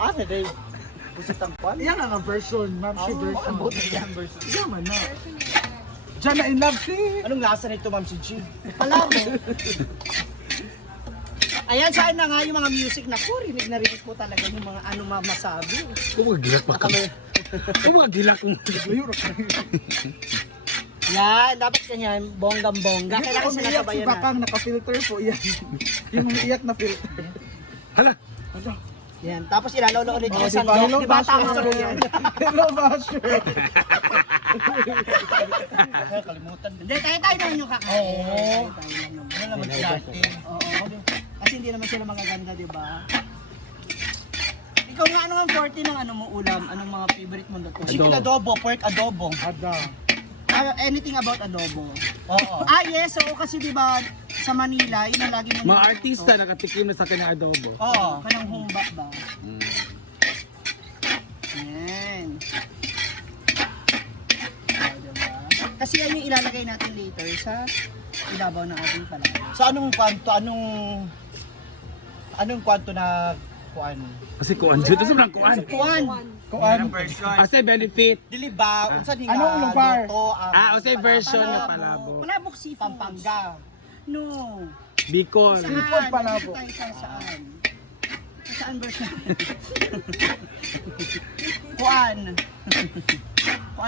Ano day? Pusit ang kwan? Yan ang version, Mamsi version. Ang buti yan version. Yaman na. Diyan na in love si. Anong lasa nito, Ma'am si G? Palamo. Ayan, saan na nga yung mga music na po. Rinig na rinig po talaga yung mga ano masabi. Kumagilak pa kami. Kumagilak kung Yan, dapat ganyan, bonggang-bongga. Kailangan sila Si sabayan na. Bakang naka-filter po yan. Yung umiiyak na filter. Hala. Ano? Yan, tapos ilalolo ulit yung Oh, sandok. hello, Di ba tama Basher. yan? Hello, Basher. Kalimutan. Hindi, tayo naman yung kakain. Oo. Tayo lang naman. Ano naman dati? Oo. Kasi hindi naman sila magaganda, di ba? Ikaw nga, ano ang 40 ng ano mo ulam? Anong mga favorite mo doon? Chicken adobo, pork adobo. Ada. Anything about adobo? Oo. Yes, oo, kasi di ba sa Manila, yun ang lagi mo mga artista nakatikim na sa kanyang adobo. Oo. Kanang humba ba? Mm. Yan. Diba? Kasi yan yung ilalagay natin later sa ibabaw ng ating palay. So anong kwanto na kuan? Kasi kuan dito sobrang kuan. Kuan! Kuan. Kasi benefit. Dili ba unsa ni Anong lugar? luto ang Kasi version na palabo. Palabok si Pampanga? No. Bicol. Saan? Bicol, palabok. Tayo saan? Saan version? Kuan.